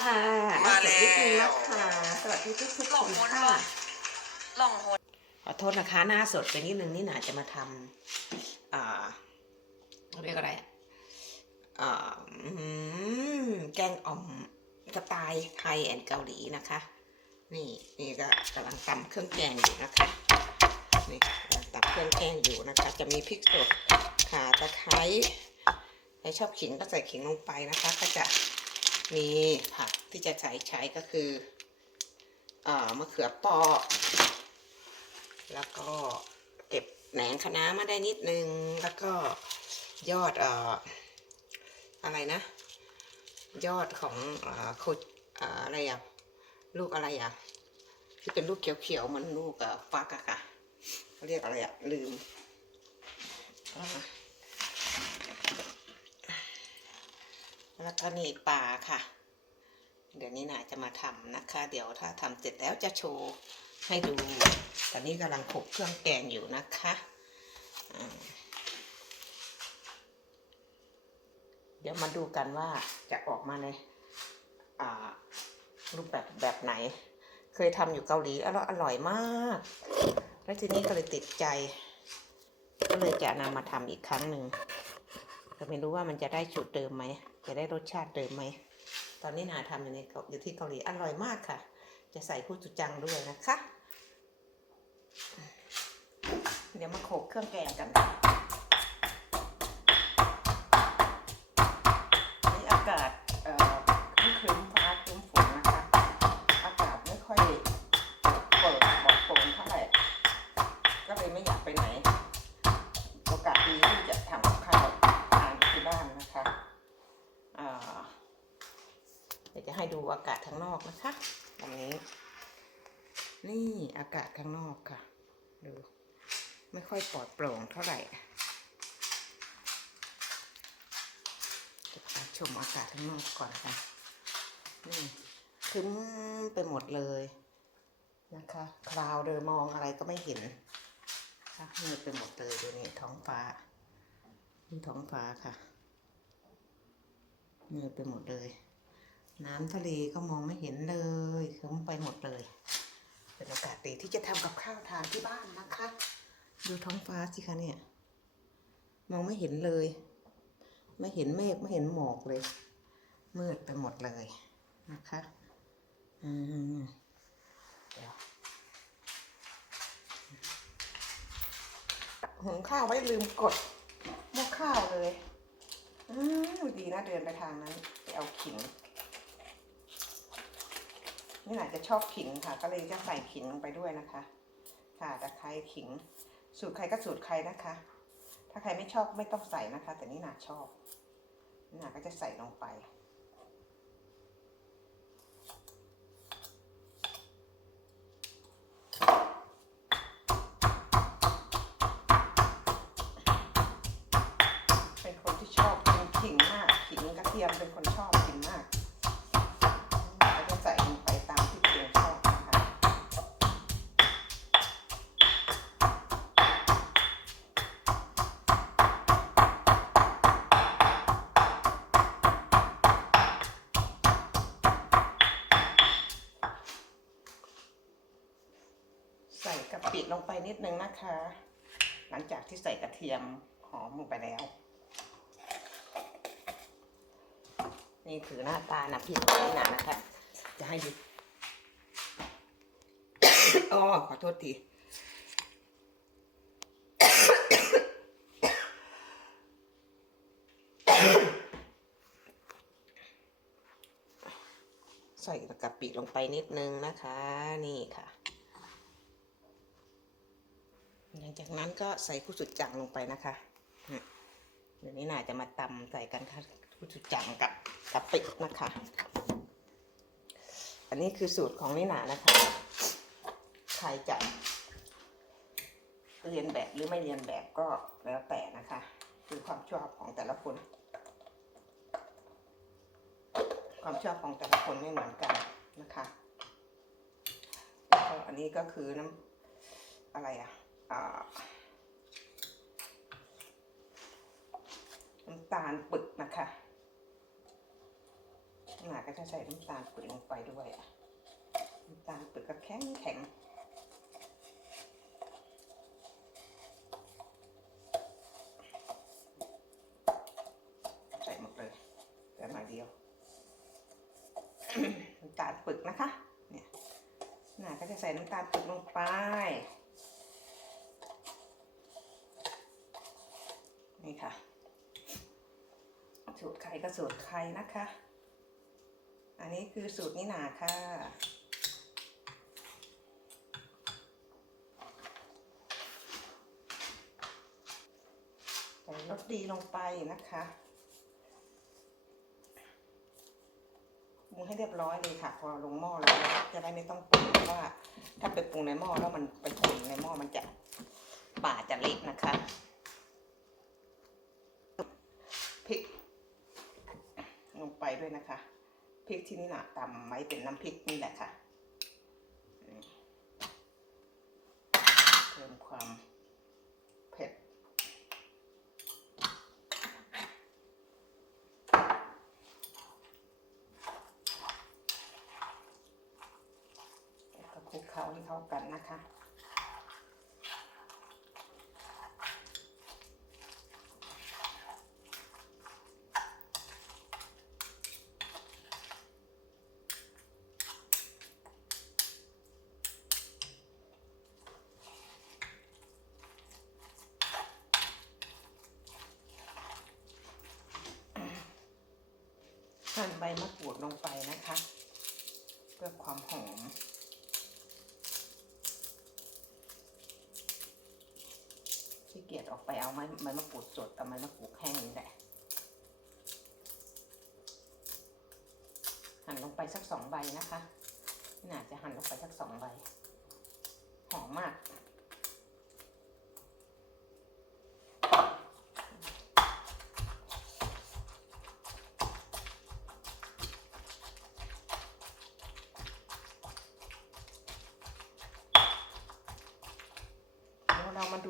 ค่ะมาสวัสดีแล้วนะคะสวัสดีทุกทุกๆหลคงนมนต์ค่ะวะล่องหนขอโทษนะคะ หน้าสดไปนิดนึงนี่หนาจะมาทำอ่าเขาเรียกอะไรอะอ่าอืมแกงอ่อมสไตล์ไทยแอนด์เกาหลีนะคะ นี่นี่ก็กำลังตำเครื่องแกงอยู่นะคะนี่กำลังตำเครื่องแกงอยู่นะคะ จะมีพริกสดข่าตะไคร้ใครชอบขิงก็ใส่ขิงลงไปนะคะ ก็จะ มีผักที่จะใช้ใช้ก็คืออ่ามะเขือเปราะแล้วก็เก็บแหนงคะน้ามาได้นิดนึง แล้วก็ยอดเอ่ออะไรนะ ยอดของเอ่อขุดเอ่ออะไรอะลูกอะไรอะที่เป็นลูกเขียวๆเหมันลูกเอ่อฟักอะค่ะเขาเรียกอะไรอะลืมอ่าแล้ว ก็นี่ปลาค่ะ เดี๋ยวนี้นาจะมาทำนะคะ เดี๋ยวถ้าทำเสร็จแล้วจะโชว์ให้ดู ตอนนี้กำลังขบเครื่องแกงอยู่นะคะเดี๋ยวมาดูกันว่าจะออกมาในรูปแบบแบบไหน เคยทำอยู่เกาหลีแล้วอร่อยมาก แล้วทีนี้ก็เลยติดใจ ก็เลยจะนำมาทำอีกครั้งหนึ่ง แต่ไม่รู้ว่ามันจะได้สูตรเดิมไหม จะได้รสชาติเดิมไหม ตอนนี้นาทำอยู่ในเกาอยู่ที่เกาหลีอร่อยมากค่ะ จะใส่ผู้จุจังด้วยนะคะ เดี๋ยวมาโขลกเครื่องแกงกันอากาศเอ่อครึ้มๆฟ้าครึ้มฝนนะคะ อากาศไม่ค่อยเปิดบอกโปร่งเท่าไหร่ ก็เลยไม่อยากไปไหน โอกาสดีที่จะทำกับข้าวทานที่บ้านนะคะอ่าเดี๋ยวจะให้ดูอากาศข้างนอกนะคะวันนี้ นี่ อากาศข้างนอกค่ะ ดู ไม่ค่อยปลอดโปร่งเท่าไหร่จะพาชมอากาศข้างนอกก่อนค่ะ นี่คึ้มไปหมดเลยนะคะคลาวเดอมองอะไรก็ไม่เห็นค่ะมืดไปหมดเลยดูนี่ท้องฟ้านี่ท้องฟ้าค่ะมืดไปหมดเลย น้ำทะเลก็มองไม่เห็นเลยคึ้มไปหมดเลย เป็นโอกาสดีที่จะทำกับข้าวทานที่บ้านนะคะ ดูท้องฟ้าสิคะเนี่ย มองไม่เห็นเลย ไม่เห็นเมฆไม่เห็นหมอกเลย มืดไปหมดเลยนะคะอืมเดี๋ยวหุงข้าวไว้ลืมกดหม้อข้าวเลย อืมดีนะเดินไปทางนั้นไปเอาขิง นี่หนาจจะชอบขิงค่ะ ก็เลยจะใส่ขิงลงไปด้วยนะคะ ค่ะตะไคร้ขิง สูตรใครก็สูตรใครนะคะ ถ้าใครไม่ชอบไม่ต้องใส่นะคะ แต่นี่หนาชอบนี่นาก็จะใส่ลงไป เป็นคนที่ชอบกินขิงมาก ขิงกระเทียมเป็นคนชอบกินมากก็จะใส่ลงไปตามที่ตัวเองชอบนะคะ ใส่กะปิลงไป นะคะ หลังจากที่ใส่กระเทียมหอมลงไปแล้ว นี่คือหน้าตานะพี่นี่นะนะคะ จะให้ดูอ๋อขอโทษทีใส่กะปิลงไปนิดนึงนะคะ นี่ค่ะ หลัง จากนั้นก็ใส่ผู้สุดจังลงไปนะคะเดี๋ยวนี้น่าจะมาตำใส่กันค่ะผู้สุดจังกับกะปินะคะ อันนี้คือสูตรของนิน่านะคะ ใครจะเรียนแบบหรือไม่เรียนแบบก็แล้วแต่นะคะ คือความชอบของแต่ละคน ความชอบของแต่ละคนไม่เหมือนกันนะคะแล้วก็อันนี้ก็คือน้ำอะไรอะ อ่าน้ำตาลปึกนะคะหนาก็จะใส่น้ำตาลปึกลงไปด้วยอะน้ำตาลปึกก็แข็งแข็งใส่หมดเลยแต่หน่อยเดียวน้ำตาลปึกนะคะ เนี่ยหนาก็จะใส่น้ำตาลปึกลงไป นี่ค่ะ สูตรใครก็สูตรใครนะคะ อันนี้คือสูตรนิหนาค่ะใส่รสดีลงไปนะคะปรุงให้เรียบร้อยเลยค่ะ พอลงหม้อแล้วจะได้ไม่ต้องปรุงเพราะว่า ถ้าไปปรุงในหม้อแล้วมันไปปรุงในหม้อมันจะป่าจะเละนะคะ พริก ลงไป ด้วยนะคะ พริกที่นี่หนาตำไว้เป็นน้ำพริกนี่แหละค่ะเพิ่มความเผ็ด แล้วก็คลุกเคล้าให้เข้ากันนะคะ หั่นใบมะกรูดลงไปนะคะ เพื่อความหอม ขี้เกียจออกไปเอาไม้ไม้มะกรูดสดเอาไม้มะกรูดแห้งนี่แหละ หั่นลงไปสักสองใบนะคะน่าจะหั่นลงไปสักสองใบ หอมมาก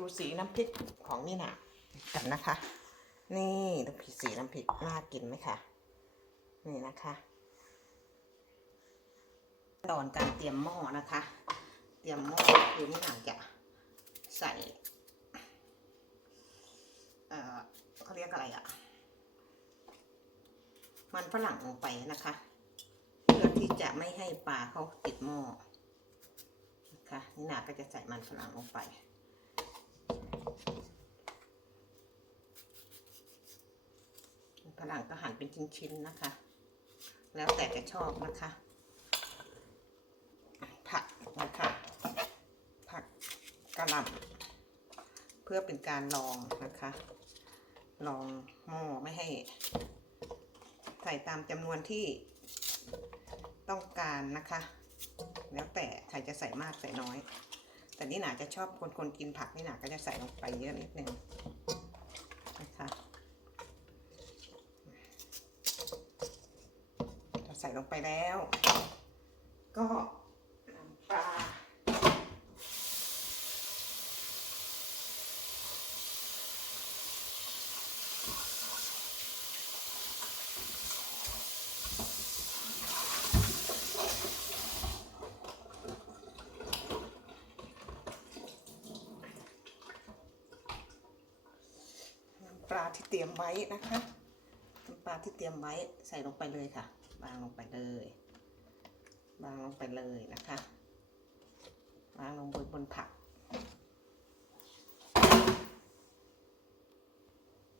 ดูสีน้ำพริกของนี่นะกันนะคะ นี่ดูสีน้ำพริกน่ากินไหมคะนี่นะคะตอนการเตรียมหม้อนะคะ เตรียมหม้อคือนี่หนังจะใส่เอ่อเขาเรียกอะไรอะ่ะมันฝรั่งลงไปนะคะเพื่อที่จะไม่ให้ปลาเขาติดหม้อนะคะนี่นาก็จะใส่มันฝรั่งลงไป ฝรั่งก็หั่นเป็นชิ้นๆนะคะ แล้วแต่จะชอบนะคะ ผักนะคะ ผักกระหล่ำเพื่อเป็นการลองนะคะ ลองหม้อไม่ให้ ใส่ตามจำนวนที่ต้องการนะคะ แล้วแต่ใครจะใส่มากใส่น้อย แต่นี่หนาจะชอบคนคนกินผักนี่หนาก็จะใส่ลงไปเยอะนิดนึงนะคะเราใส่ลง ไปแล้ว ก็น้ำปลาน้ำปลาที่เตรียมไว้นะคะน้ำปลาที่เตรียมไว้ใส่ลงไปเลยค่ะ วางลงไปเลย วางลงไปเลยนะคะ วางลงบนบนผัก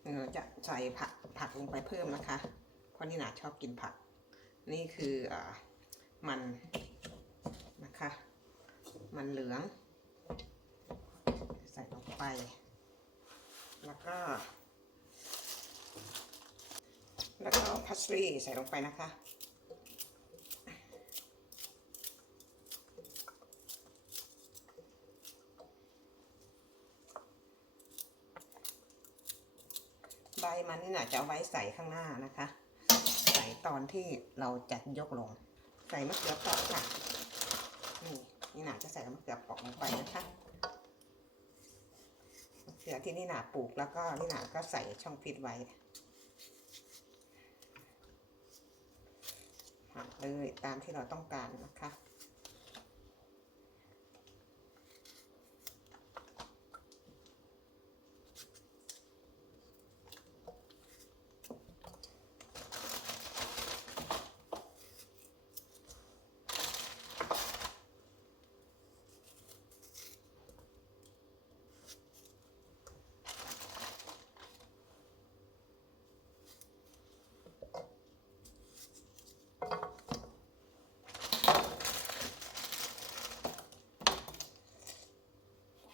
เดี๋ยวเราจะใส่ผักผักลงไปเพิ่มนะคะ เพราะนี่หนาชอบกินผัก นี่คืออ่ามันนะคะ มันเหลือง ใส่ลงไป แล้วก็ แล้วก็พัสรีใส่ลงไปนะคะ ใบมันนี่นะจะเอาไว้ใส่ข้างหน้านะคะ ใส่ตอนที่เราจะยกลง ใส่มะเขือเปราะค่ะ นี่นี่หนาจะใส่มะเขือเปราะลงไปนะคะมะเขือที่นี่หนาปลูกแล้วก็นี่หนาก็ใส่ช่องฟิตไว้ หั่น เลยตามที่เราต้องการนะคะ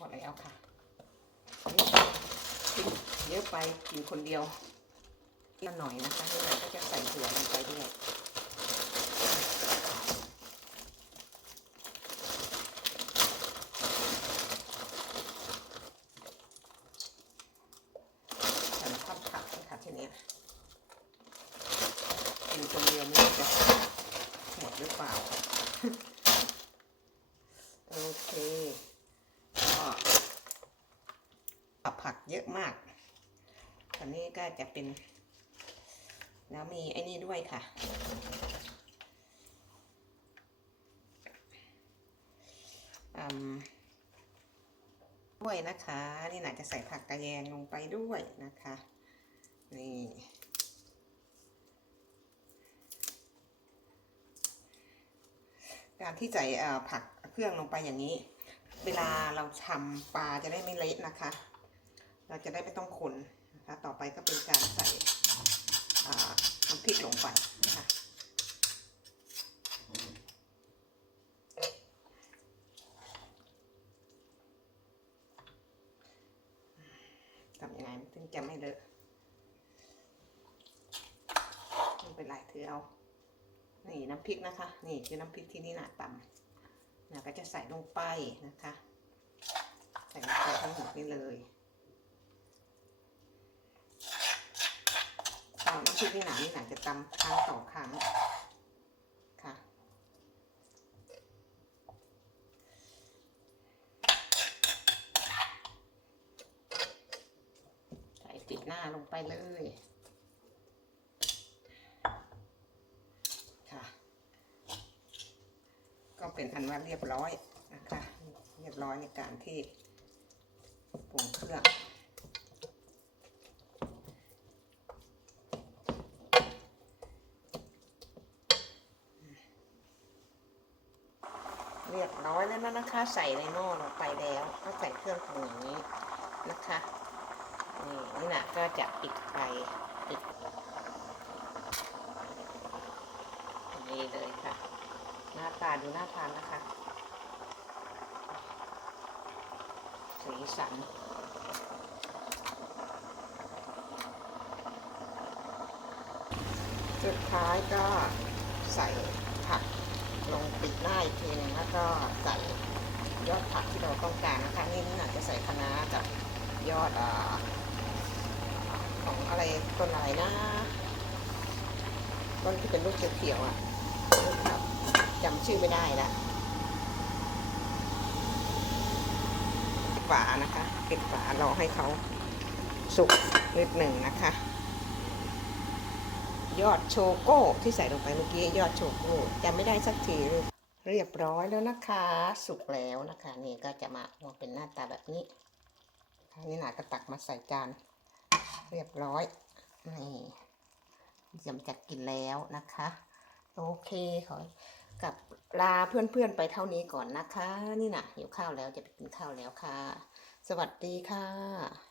พอแล้วค่ะนี่ เยอะไปกินคนเดียวนิดหน่อยนะคะนี่เราก็จะใส่ถั่วลงไปด้วยสารพัดผักเลยค่ะทีนี้กินคนเดียวไม่รู้จะหมดหรือเปล่า โอเคก็ปรับผักเยอะมาก อันนี้ก็จะเป็น แล้วมีไอ้นี่ด้วยค่ะ ด้วยนะคะ นี่น่าจะใส่ผักกระแยงลงไปด้วยนะคะ นี่การที่ใส่ผักเครื่องลงไปอย่างนี้ เวลาเราทำปลาจะได้ไม่เละนะคะ เราจะได้ไม่ต้องคน นะคะต่อไปก็เป็นการใส่น้ำพริกลงไปนะคะทำยังไงถึงจะไม่เลอะไม่เป็นไรถือเอา นี่น้ำพริกนะคะ นี่คือน้ำพริกที่นี่หนาต่ำนะก็จะใส่ลงไปนะคะ ใส่ลงไปทั้งหมดนี่เลย ตำน้ำพริกนี่หนานี่หนาจะตำครั้งต่อครั้งค่ะ ใส่ปิดหน้าลงไปเลย ค่ะ ก็เป็นอันว่าเรียบร้อยนะคะ เรียบร้อยในการที่ปรุงเครื่องเรียบร้อยแล้ว นะคะใส่ในหม้อลงไปแล้วก็ใส่เครื่องปรุงอย่างนี้นะคะ นี่นี่นะก็จะปิดไฟปิดนี้เลยค่ะหน้าตาดูน่าทานนะคะ สีสันสุดท้ายก็ใส่ ลงปิดหน้าอีกทีนึงแล้วก็ใส่ยอดผักที่เราต้องการนะคะนี่นี่อาจจะใส่คะน้ากับยอดอของอะไรต้นอะไรนะต้นที่เป็นลูกเขียวๆอะลูกแบจำชื่อไม่ได้ละปิดฝานะคะปิดฝารอให้เขาสุกนิดหนึ่งนะคะ ยอดโชโก้ที่ใส่ลงไปเมื่อกี้ยอดโชโก้จำไม่ได้สักทีเลยเรียบร้อยแล้วนะคะ สุกแล้วนะคะ นี่ก็จะมาออกเป็นหน้าตาแบบนี้นี้หนาก็ตักมาใส่จานเรียบร้อยนี่ยำจัดกินแล้วนะคะ โอเคขอกับลาเพื่อนๆไปเท่านี้ก่อนนะคะ นี่นะหิวข้าวแล้วจะไปกินข้าวแล้วค่ะ สวัสดีค่ะ